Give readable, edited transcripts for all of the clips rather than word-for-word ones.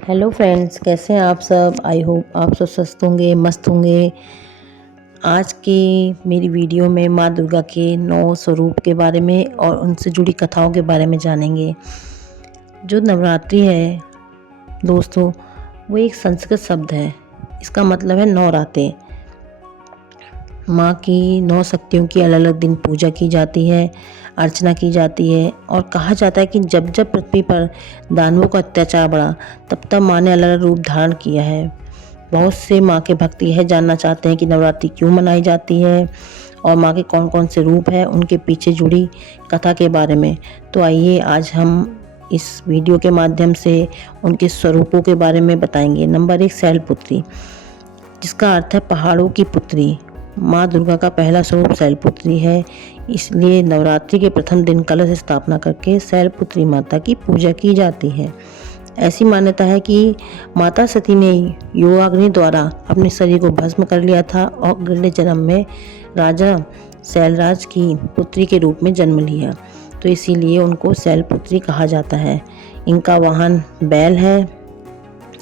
Hello friends, कैसे हैं आप सब। आई होप आप सब स्वस्थ होंगे, मस्त होंगे। आज की मेरी वीडियो में माँ दुर्गा के 9 स्वरूप के बारे में और उनसे जुड़ी कथाओं के बारे में जानेंगे। जो नवरात्रि है दोस्तों, वो एक संस्कृत शब्द है। इसका मतलब है 9 रातें। माँ की 9 शक्तियों की अलग अलग दिन पूजा की जाती है, अर्चना की जाती है। और कहा जाता है कि जब जब पृथ्वी पर दानवों का अत्याचार बढ़ा, तब तब माँ ने अलग अलग रूप धारण किया है। बहुत से माँ के भक्त यह जानना चाहते हैं कि नवरात्रि क्यों मनाई जाती है और माँ के कौन कौन से रूप हैं, उनके पीछे जुड़ी कथा के बारे में। तो आइए आज हम इस वीडियो के माध्यम से उनके स्वरूपों के बारे में बताएंगे। नंबर 1, शैलपुत्री, जिसका अर्थ है पहाड़ों की पुत्री। माँ दुर्गा का पहला स्वरूप शैलपुत्री है, इसलिए नवरात्रि के प्रथम दिन कलश स्थापना करके शैलपुत्री माता की पूजा की जाती है। ऐसी मान्यता है कि माता सती ने योगाग्नि द्वारा अपने शरीर को भस्म कर लिया था और अगले जन्म में राजा शैलराज की पुत्री के रूप में जन्म लिया, तो इसीलिए उनको शैलपुत्री कहा जाता है। इनका वाहन बैल है।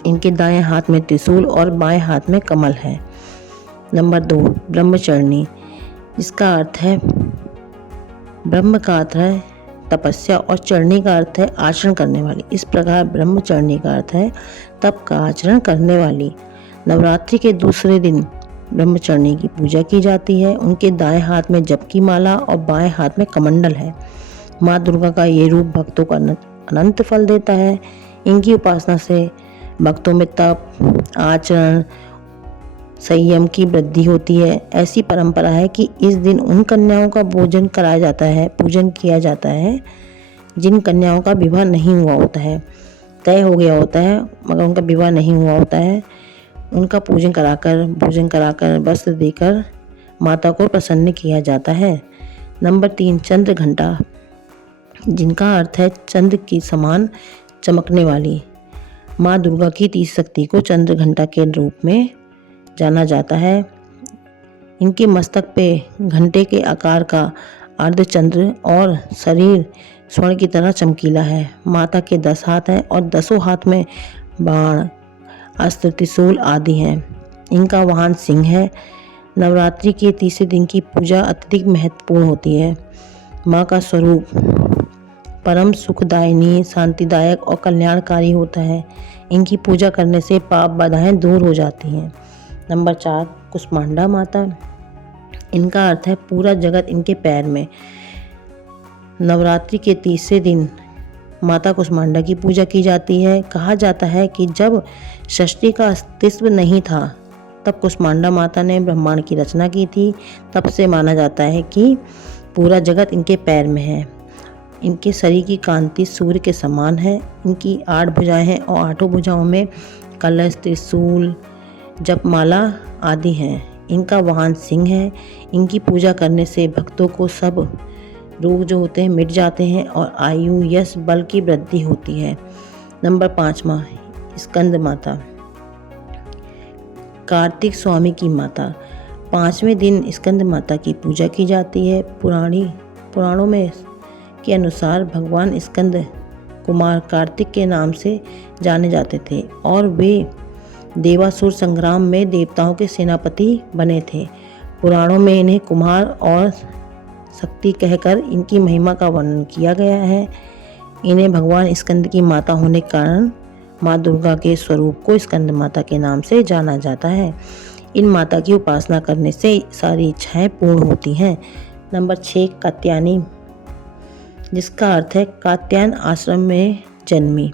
इनके दाएं हाथ में त्रिशूल और बाएं हाथ में कमल है। नंबर 2, ब्रह्मचर्णी, जिसका अर्थ है ब्रह्म का अर्थ है तपस्या और चरणी का अर्थ है आचरण करने वाली। इस प्रकार ब्रह्मचर्णी का अर्थ है तप का आचरण करने वाली। नवरात्रि के दूसरे दिन ब्रह्मचर्णी की पूजा की जाती है। उनके दाएं हाथ में जप की माला और बाएं हाथ में कमंडल है। माँ दुर्गा का ये रूप भक्तों को अनंत फल देता है। इनकी उपासना से भक्तों में तप, आचरण, संयम की वृद्धि होती है। ऐसी परंपरा है कि इस दिन उन कन्याओं का पूजन किया जाता है जिन कन्याओं का विवाह नहीं हुआ होता है, तय हो गया होता है मगर उनका विवाह नहीं हुआ होता है। उनका भोजन कराकर वस्त्र देकर माता को प्रसन्न किया जाता है। नंबर 3, चंद्र घंटा, जिनका अर्थ है चंद्र की समान चमकने वाली। माँ दुर्गा की 30 शक्ति को चंद्र घंटा के रूप में जाना जाता है। इनके मस्तक पे घंटे के आकार का अर्धचंद्र और शरीर स्वर्ण की तरह चमकीला है। माता के 10 हाथ हैं और 10 हाथ में बाण, अस्त्र, त्रिशूल आदि हैं। इनका वाहन सिंह है। नवरात्रि के तीसरे दिन की पूजा अत्यधिक महत्वपूर्ण होती है। माँ का स्वरूप परम सुखदायिनी, शांतिदायक और कल्याणकारी होता है। इनकी पूजा करने से पाप बाधाएं दूर हो जाती हैं। नंबर 4, कुष्मांडा माता, इनका अर्थ है पूरा जगत इनके पैर में। नवरात्रि के तीसरे दिन माता कुष्मांडा की पूजा की जाती है। कहा जाता है कि जब षष्ठी का अस्तित्व नहीं था तब कुष्मांडा माता ने ब्रह्मांड की रचना की थी। तब से माना जाता है कि पूरा जगत इनके पैर में है। इनके शरीर की कांति सूर्य के समान है। इनकी 8 भुजाएं हैं और 8 भुजाओं में कलश, त्रिशूल, जपमाला आदि हैं। इनका वाहन सिंह है। इनकी पूजा करने से भक्तों को सब रोग जो होते हैं मिट जाते हैं और आयु, यश, बल की वृद्धि होती है। नंबर 5वां, स्कंद माता, कार्तिक स्वामी की माता। 5वें दिन स्कंद माता की पूजा की जाती है। पुराणों में के अनुसार भगवान स्कंद कुमार कार्तिक के नाम से जाने जाते थे और वे देवासुर संग्राम में देवताओं के सेनापति बने थे। पुराणों में इन्हें कुमार और शक्ति कहकर इनकी महिमा का वर्णन किया गया है। इन्हें भगवान स्कंद की माता होने के कारण माँ दुर्गा के स्वरूप को स्कंद माता के नाम से जाना जाता है। इन माता की उपासना करने से सारी इच्छाएं पूर्ण होती हैं। नंबर 6, कात्यायनी, जिसका अर्थ है कात्यायन आश्रम में जन्मी।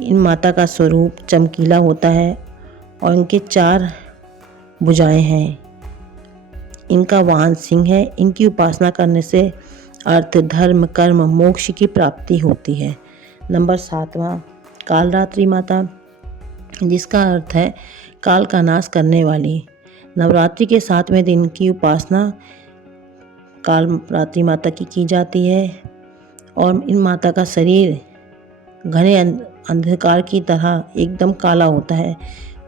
इन माता का स्वरूप चमकीला होता है और इनके 4 भुजाएं हैं। इनका वाहन सिंह है। इनकी उपासना करने से अर्थ, धर्म, कर्म, मोक्ष की प्राप्ति होती है। नंबर 7वां, कालरात्रि माता, जिसका अर्थ है काल का नाश करने वाली। नवरात्रि के 7वें दिन की उपासना कालरात्रि माता की जाती है और इन माता का शरीर घने अंधकार की तरह एकदम काला होता है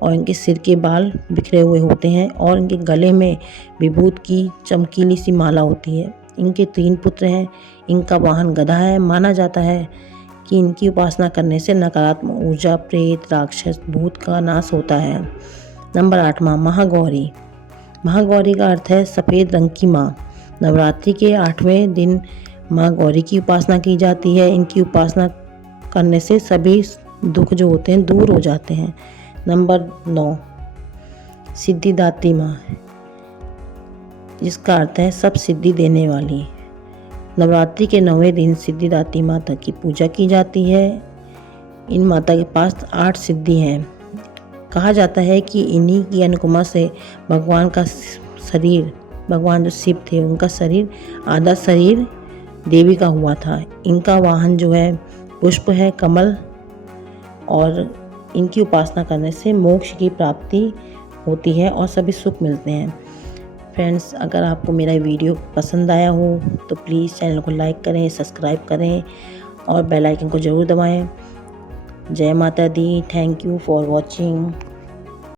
और इनके सिर के बाल बिखरे हुए होते हैं और इनके गले में विभूत की चमकीली सी माला होती है। इनके 3 पुत्र हैं। इनका वाहन गधा है। माना जाता है कि इनकी उपासना करने से नकारात्मक ऊर्जा, प्रेत, राक्षस, भूत का नाश होता है। नंबर 8 महागौरी। महागौरी का अर्थ है सफ़ेद रंग की माँ। नवरात्रि के 8वें दिन माँ गौरी की उपासना की जाती है। इनकी उपासना करने से सभी दुख जो होते हैं दूर हो जाते हैं। नंबर 9 सिद्धिदात्री माँ, जिसका अर्थ है सब सिद्धि देने वाली। नवरात्रि के 9वें दिन सिद्धिदात्री माता की पूजा की जाती है। इन माता के पास 8 सिद्धि हैं। कहा जाता है कि इन्हीं की अनुपमा से भगवान का शरीर, भगवान जो शिव थे उनका शरीर, आधा शरीर देवी का हुआ था। इनका वाहन जो है पुष्प है, कमल, और इनकी उपासना करने से मोक्ष की प्राप्ति होती है और सभी सुख मिलते हैं। फ्रेंड्स, अगर आपको मेरा वीडियो पसंद आया हो तो प्लीज़ चैनल को लाइक करें, सब्सक्राइब करें और बेल आइकन को ज़रूर दबाएं। जय माता दी। Thank you for watching.